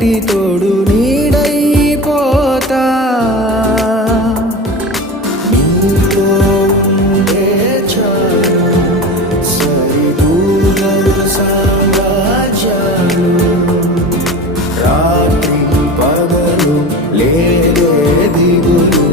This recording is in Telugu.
నీడేటి తోడు నీడైపోతా నీతో ఉంటే చాలు సరిదూగలు సామ్రాజ్యాలు రాత్రి పగలు లేదే దిగులు